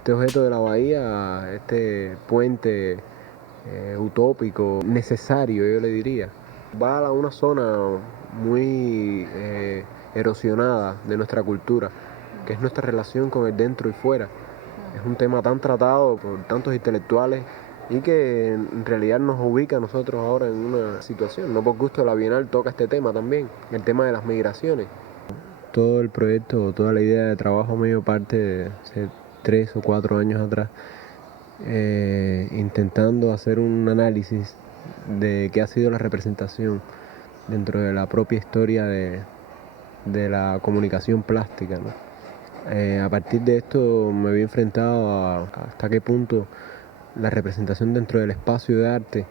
Este objeto de la bahía, este puente utópico, necesario, yo le diría, va a una zona muy erosionada de nuestra cultura, que es nuestra relación con el dentro y fuera. Es un tema tan tratado por tantos intelectuales y que en realidad nos ubica a nosotros ahora en una situación. No por gusto la Bienal toca este tema también, el tema de las migraciones. Todo el proyecto, toda la idea de trabajo mío parte de hace 3 o 4 años atrás, intentando hacer un análisis de qué ha sido la representación dentro de la propia historia de la comunicación plástica, ¿no? A partir de esto me vi enfrentado a hasta qué punto la representación dentro del espacio de arte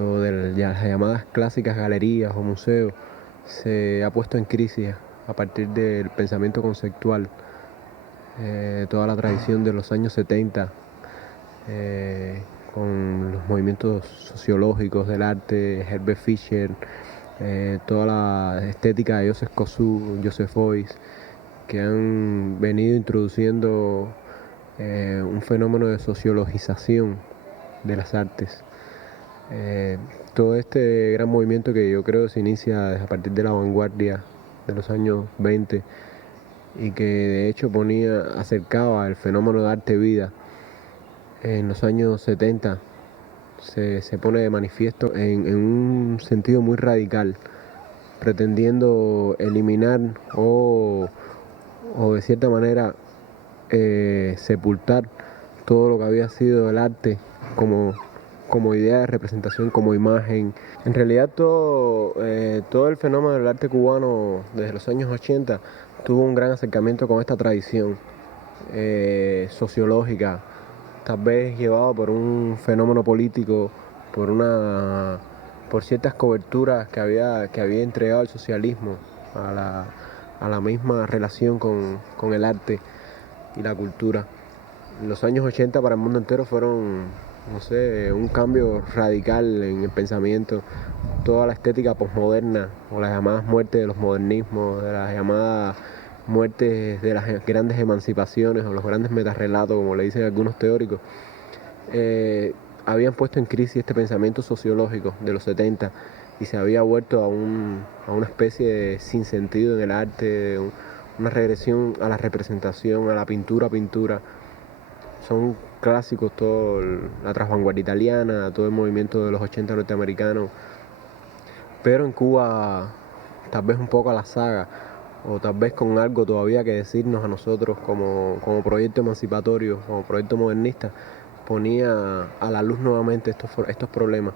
o de las llamadas clásicas galerías o museos se ha puesto en crisis a partir del pensamiento conceptual. Toda la tradición de los años 70 con los movimientos sociológicos del arte, Herbert Fischer, toda la estética de Joseph Kosuth, Joseph Beuys, que han venido introduciendo un fenómeno de sociologización de las artes. Todo este gran movimiento que yo creo se inicia a partir de la vanguardia de los años 20 y que de hecho acercaba el fenómeno de arte-vida en los años 70 se pone de manifiesto en un sentido muy radical, pretendiendo eliminar o de cierta manera sepultar todo lo que había sido el arte como idea de representación, como imagen. En realidad todo el fenómeno del arte cubano desde los años 80 tuvo un gran acercamiento con esta tradición sociológica, tal vez llevado por un fenómeno político, por ciertas coberturas que había entregado el socialismo a la misma relación con el arte y la cultura. Los años 80 para el mundo entero fueron, no sé, un cambio radical en el pensamiento. Toda la estética posmoderna, o las llamadas muertes de los modernismos, de las llamadas muertes de las grandes emancipaciones o los grandes metarrelatos, como le dicen algunos teóricos, habían puesto en crisis este pensamiento sociológico de los 70 y se había vuelto a una especie de sinsentido en el arte, una regresión a la representación, a la pintura. Son clásicos la transvanguardia italiana, todo el movimiento de los 80 norteamericanos, pero en Cuba tal vez un poco a la saga, o tal vez con algo todavía que decirnos a nosotros como proyecto emancipatorio, como proyecto modernista, ponía a la luz nuevamente estos problemas.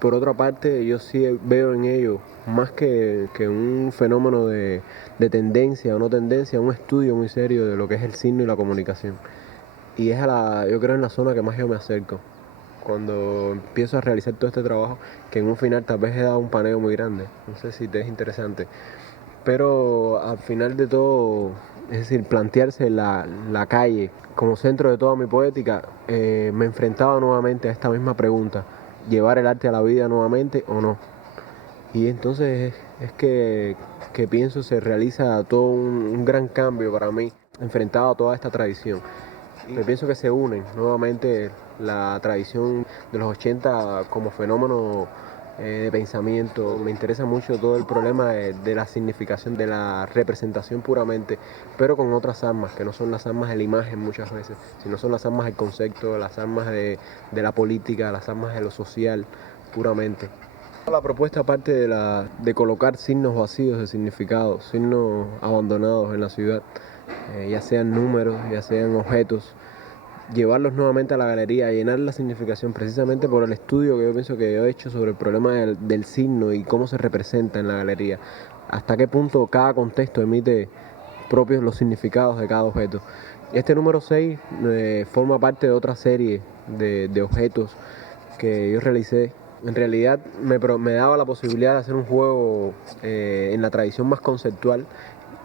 Por otra parte, yo sí veo en ello, más que un fenómeno de tendencia o no tendencia, un estudio muy serio de lo que es el signo y la comunicación. Y es yo creo en la zona que más yo me acerco. Cuando empiezo a realizar todo este trabajo, que en un final tal vez he dado un paneo muy grande, no sé si te es interesante, pero al final de todo, es decir, plantearse la calle como centro de toda mi poética, me enfrentaba nuevamente a esta misma pregunta: ¿llevar el arte a la vida nuevamente o no? Y entonces que pienso se realiza todo un gran cambio para mí, enfrentado a toda esta tradición. Y pienso que se unen nuevamente la tradición de los 80 como fenómeno de pensamiento. Me interesa mucho todo el problema de la significación, de la representación puramente, pero con otras armas, que no son las armas de la imagen muchas veces, sino son las armas del concepto, las armas de la política, las armas de lo social, puramente. La propuesta, aparte de colocar signos vacíos de significado, signos abandonados en la ciudad, ya sean números, ya sean objetos, llevarlos nuevamente a la galería, llenar la significación, precisamente por el estudio que yo pienso que yo he hecho sobre el problema del signo y cómo se representa en la galería, hasta qué punto cada contexto emite propios los significados de cada objeto. Este número 6 forma parte de otra serie de objetos que yo realicé. En realidad me daba la posibilidad de hacer un juego en la tradición más conceptual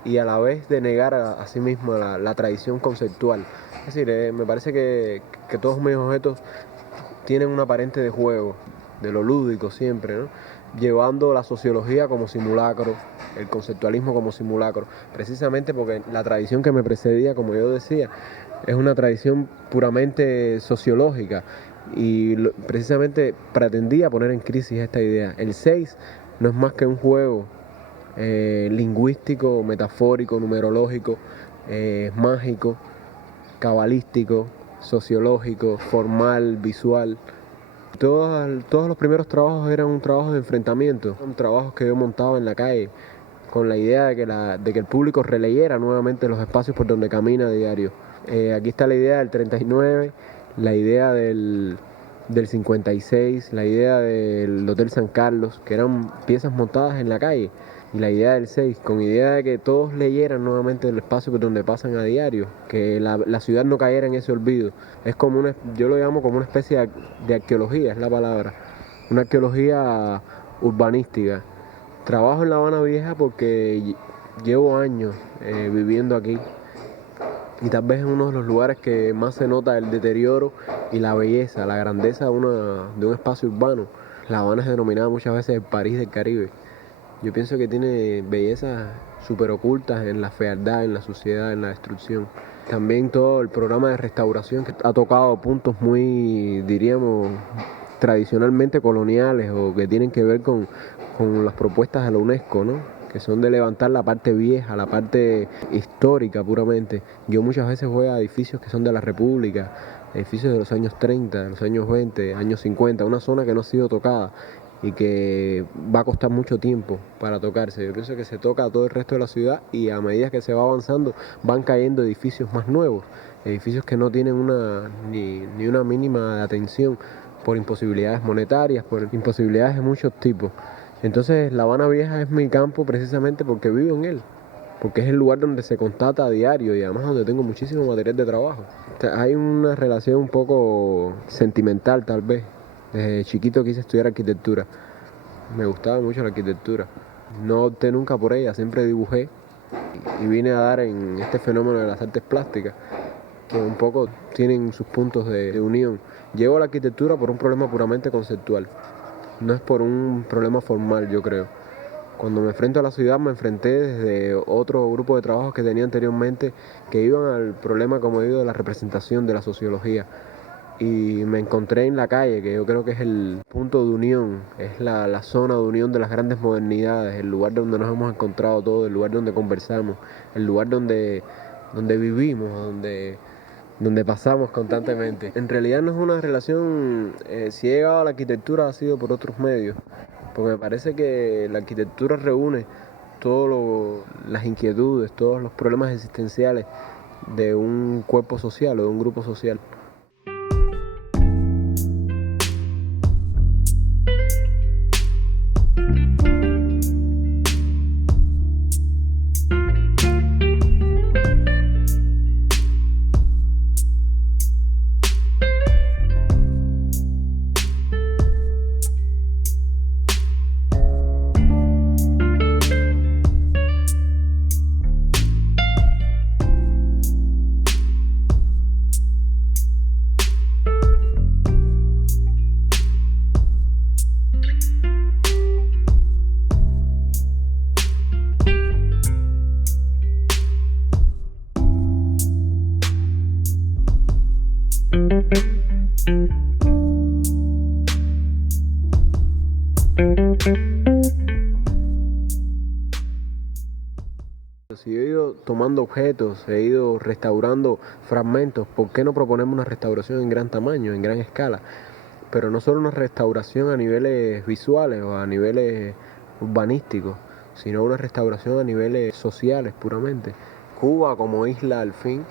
y a la vez de negar a sí mismo la tradición conceptual. Es decir, me parece que todos mis objetos tienen un aparente de juego, de lo lúdico siempre, ¿no? Llevando la sociología como simulacro, el conceptualismo como simulacro, precisamente porque la tradición que me precedía, como yo decía, es una tradición puramente sociológica y precisamente pretendía poner en crisis esta idea. El 6 no es más que un juego lingüístico, metafórico, numerológico, mágico, cabalístico, sociológico, formal, visual. Todos los primeros trabajos eran un trabajo de enfrentamiento, un trabajo que yo montaba en la calle con la idea de que el público releyera nuevamente los espacios por donde camina a diario. Aquí está la idea del 39, la idea del 56, la idea del Hotel San Carlos, que eran piezas montadas en la calle, y la idea del 6, con idea de que todos leyeran nuevamente el espacio por donde pasan a diario, que la ciudad no cayera en ese olvido. Es como yo lo llamo como una especie de arqueología, es la palabra, una arqueología urbanística. Trabajo en La Habana Vieja porque llevo años viviendo aquí y tal vez es uno de los lugares que más se nota el deterioro y la belleza, la grandeza de un espacio urbano. La Habana es denominada muchas veces el París del Caribe. Yo pienso que tiene bellezas súper ocultas en la fealdad, en la suciedad, en la destrucción. También todo el programa de restauración que ha tocado puntos muy, diríamos, tradicionalmente coloniales o que tienen que ver con las propuestas de la UNESCO, ¿no? Que son de levantar la parte vieja, la parte histórica puramente. Yo muchas veces voy a edificios que son de la República, edificios de los años 30, de los años 20, años 50, una zona que no ha sido tocada y que va a costar mucho tiempo para tocarse. Yo pienso que se toca todo el resto de la ciudad y a medida que se va avanzando van cayendo edificios más nuevos, edificios que no tienen ni una mínima de atención por imposibilidades monetarias, por imposibilidades de muchos tipos. Entonces La Habana Vieja es mi campo precisamente porque vivo en él, porque es el lugar donde se constata a diario y además donde tengo muchísimo material de trabajo. Hay una relación un poco sentimental tal vez. Desde chiquito quise estudiar arquitectura, me gustaba mucho la arquitectura. No opté nunca por ella, siempre dibujé y vine a dar en este fenómeno de las artes plásticas, que un poco tienen sus puntos de unión. Llego a la arquitectura por un problema puramente conceptual, no es por un problema formal, yo creo. Cuando me enfrento a la ciudad me enfrenté desde otro grupo de trabajos que tenía anteriormente que iban al problema, como digo, de la representación de la sociología. Y me encontré en la calle, que yo creo que es el punto de unión, es la zona de unión de las grandes modernidades, el lugar donde nos hemos encontrado todos, el lugar donde conversamos, el lugar donde vivimos, donde pasamos constantemente. En realidad no es una relación, si he llegado a la arquitectura ha sido por otros medios, porque me parece que la arquitectura reúne todas las inquietudes, todos los problemas existenciales de un cuerpo social o de un grupo social. Si yo he ido tomando objetos, he ido restaurando fragmentos, ¿por qué no proponemos una restauración en gran tamaño, en gran escala? Pero no solo una restauración a niveles visuales o a niveles urbanísticos, sino una restauración a niveles sociales puramente. Cuba como isla al fin,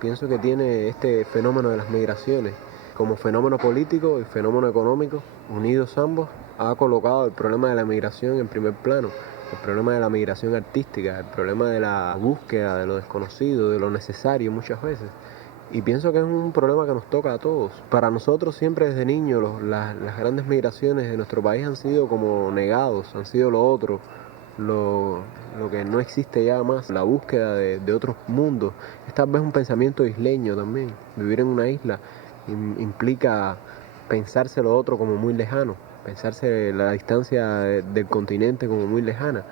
pienso que tiene este fenómeno de las migraciones como fenómeno político y fenómeno económico, unidos ambos, ha colocado el problema de la migración en primer plano, el problema de la migración artística, el problema de la búsqueda de lo desconocido, de lo necesario muchas veces. Y pienso que es un problema que nos toca a todos. Para nosotros siempre desde niños las grandes migraciones de nuestro país han sido como negados, han sido lo otro, lo que no existe ya más, la búsqueda de otros mundos. Es tal vez un pensamiento isleño también. Vivir en una isla implica pensarse lo otro como muy lejano, pensarse la distancia del continente como muy lejana.